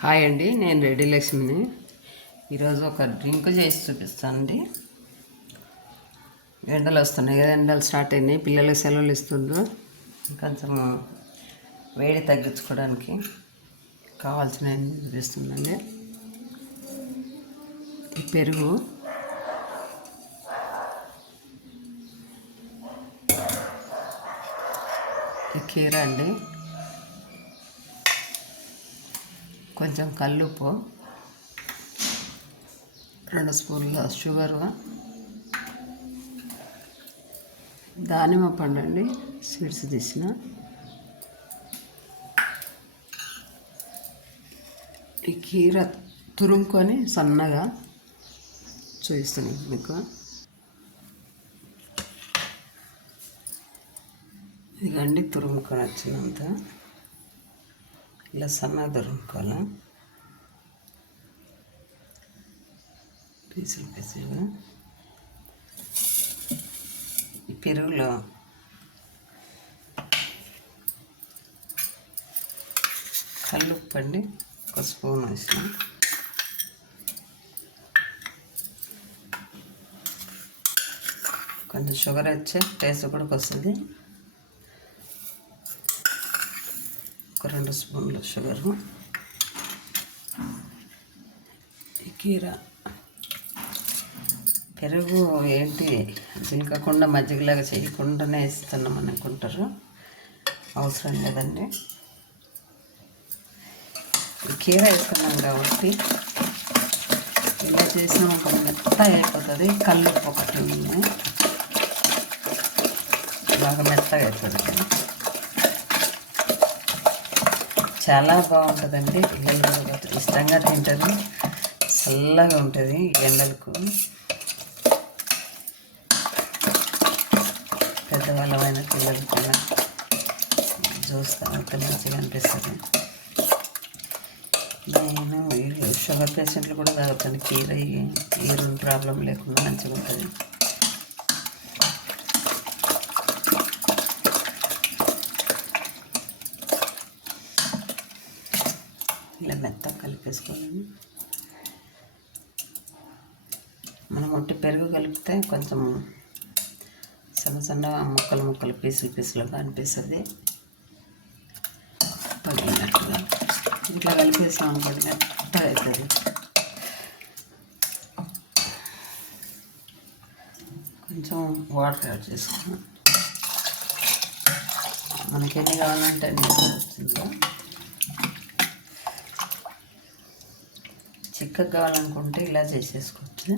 Hi అండి, నేను రెడ్డి లక్ష్మిని. ఈరోజు ఒక డ్రింక్ చేసి చూపిస్తానండి. ఎండలు వస్తున్నాయి కదా, ఎండలు స్టార్ట్ అయినాయి, పిల్లలకు సెలవులు ఇస్తుండ్రు. కొంచెం వేడి తగ్గించుకోవడానికి కావాల్సిన చూపిస్తుందండి. ఈ పెరుగు, ఈ కీర అండి, కొంచెం కల్లుప్పు, 2 స్పూన్ల షుగరు, దానిమ్మ పండు అండి, సీడ్స్ తీసిన, ఈ కీర తురుముకొని సన్నగా చూపిస్తున్నాను మీకు. ఇదిగండి తురుముకొని వచ్చినంత ఇలా సన్నగా తురుముకోవాలి, పీసులుగా. ఈ పెరుగులో కల్లుప్పు అండి, 1 స్పూన్ వేసిన, కొంచెం షుగర్ వచ్చే టేస్ట్ కూడా వస్తుంది, 2 స్పూన్ల షుగరు, ఈ కీర. పెరుగు ఏంటి చిలకకుండా మజ్జిగలాగా చేయకుండానే ఇస్తున్నాం అనుకుంటారు, అవసరం లేదండి. ఈ కీర వేస్తున్నాం కాబట్టి ఇలా చేసినాం కొంచెం మెత్తగా అయిపోతుంది. కల్లుప్పు ఒకటి ఉంది, బాగా మెత్తగా అవుతుంది, చాలా బాగుంటుందండి. పిల్లలు ఇష్టంగా తింటారు, చల్లగా ఉంటుంది ఎండలకు. పెద్దవాళ్ళమైన పిల్లలు కూడా చూస్తే మంచిగా అనిపిస్తుంది. నేను షుగర్ పేషెంట్లు కూడా తాగుతాను కీర, యూరిన్ ప్రాబ్లం లేకుండా మంచిగా ఉంటుంది. ఇలా మెత్తగా కలిపేసుకోవాలి. మనం ఒట్టి పెరుగు కలిపితే కొంచెం సన్న ముక్కలు పీసులుగా అనిపిస్తుంది. పగిలినట్టుగా ఇట్లా కలిపేసాం అనుకోండి, మెత్తగా అవుతుంది. కొంచెం వాటర్ యాడ్ చేసుకున్నాం, మనకి ఎన్ని కావాలంటే అన్ని వచ్చిందో. చిక్కగా కావాలనుకుంటే ఇలా చేసేసుకోవచ్చు,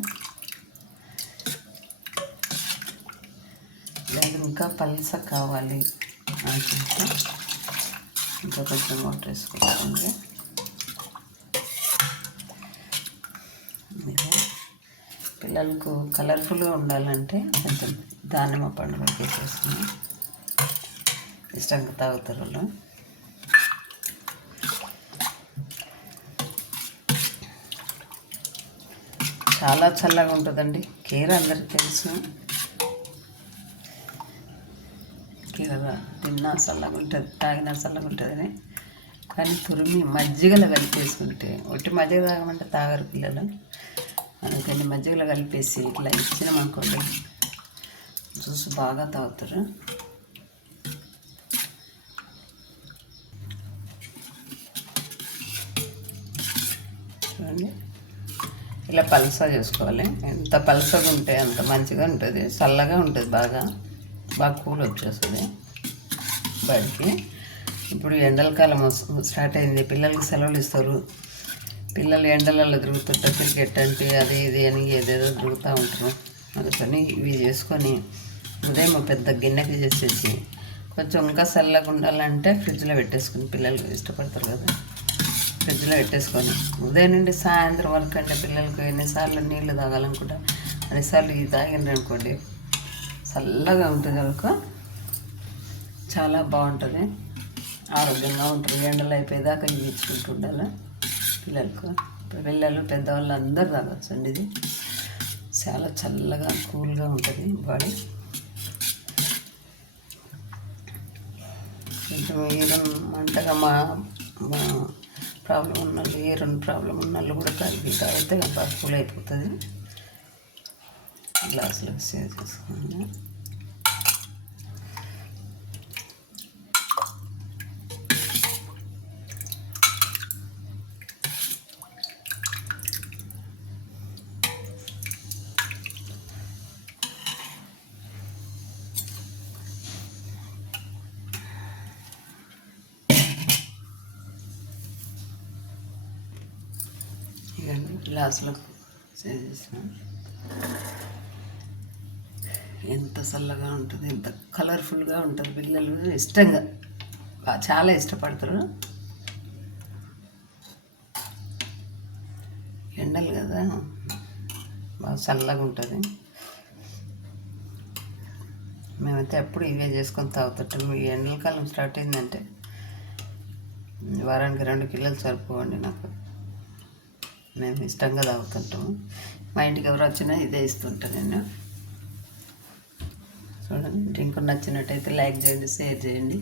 లేదు ఇంకా పల్స కావాలి అనుకుంటే ఇంకా కొంచెం వాటర్ వేసుకోవాలి. పిల్లలకు కలర్ఫుల్గా ఉండాలంటే కొంచెం దానిమ్మ పండు వేసేస్తున్నాం, ఇష్టంగా తాగుతారు వాళ్ళు. చాలా చల్లగా ఉంటుందండి కీర, అందరికీ తెలుసు. కీర తిన్నా చల్లగా ఉంటుంది, తాగినా చల్లగా ఉంటుందని. కానీ తురిమి మజ్జిగలో కలిపేసుకుంటే, ఒట్టి మజ్జిగ తాగమంటే తాగరు పిల్లలు, అందుకని మజ్జిగలో కలిపేసి ఇట్లా ఇచ్చినామనుకోండి జ్యూస్ బాగా తాగుతారు. చూడండి, ఇలా పల్సగా చేసుకోవాలి. ఎంత పల్సగా ఉంటే అంత మంచిగా ఉంటుంది, చల్లగా ఉంటుంది, బాగా కూల్ వచ్చేస్తుంది బయటికి. ఇప్పుడు ఎండల కాలం స్టార్ట్ అయింది, పిల్లలకి సెలవులు ఇస్తారు. పిల్లలు ఎండలలో తిరుగుతుంటారు, క్రికెట్ అంటే అది ఇది అని ఏదేదో తిరుగుతూ ఉంటారు. అందుకని ఇవి చేసుకొని ఉదయం పెద్ద గిన్నెకి చేసేసి కొంచెం ఇంకా చల్లగా ఉండాలంటే ఫ్రిడ్జ్లో పెట్టేసుకుని, పిల్లలు ఇష్టపడతారు కదా, ఫ్రిడ్జ్లో పెట్టేసుకొని ఉదయం నుండి సాయంత్రం వరకు అంటే పిల్లలకు ఎన్నిసార్లు నీళ్ళు తాగాలనుకుంటా అన్నిసార్లు ఇది తాగిండ్రు అనుకోండి, చల్లగా ఉంటుంది కనుక చాలా బాగుంటుంది, ఆరోగ్యంగా ఉంటుంది. ఎండలు అయిపోయేదాకా ఇవి ఇచ్చుకుంటూ ఉండాలి పిల్లలకు. పిల్లలు పెద్దవాళ్ళు అందరూ తాగొచ్చు అండి, ఇది చాలా చల్లగా కూల్గా ఉంటుంది బాడీ. కొంచెం మంటగా ప్రాబ్లం ఉన్న వాళ్ళు, రెండు ప్రాబ్లం ఉన్న వాళ్ళు కూడా తాగితే బాగా కూల్ అయిపోతుంది. గ్లాసులకు సేవ్ చేసుకోండి. గ్లాసులకు సేవ్ చేసినాం. ఎంత చల్లగా ఉంటుంది, ఎంత కలర్ఫుల్గా ఉంటుంది. పిల్లలు ఇష్టంగా చాలా ఇష్టపడతారు. ఎండలు కదా, బాగా చల్లగా ఉంటుంది. మేమైతే ఎప్పుడు ఇవే చేసుకొని తాగుతుంటాం. ఈ ఎండల కాలం స్టార్ట్ అయిందంటే వారానికి 2 కిలోలు సరిపోవండి నాకు. మేము ఇష్టంగా తాగుతుంటాము. మా ఇంటికి ఎవరు వచ్చినా ఇదే ఇస్తుంటాను నేను. చూడండి, డ్రింక్ నచ్చినట్టయితే లైక్ చేయండి, షేర్ చేయండి.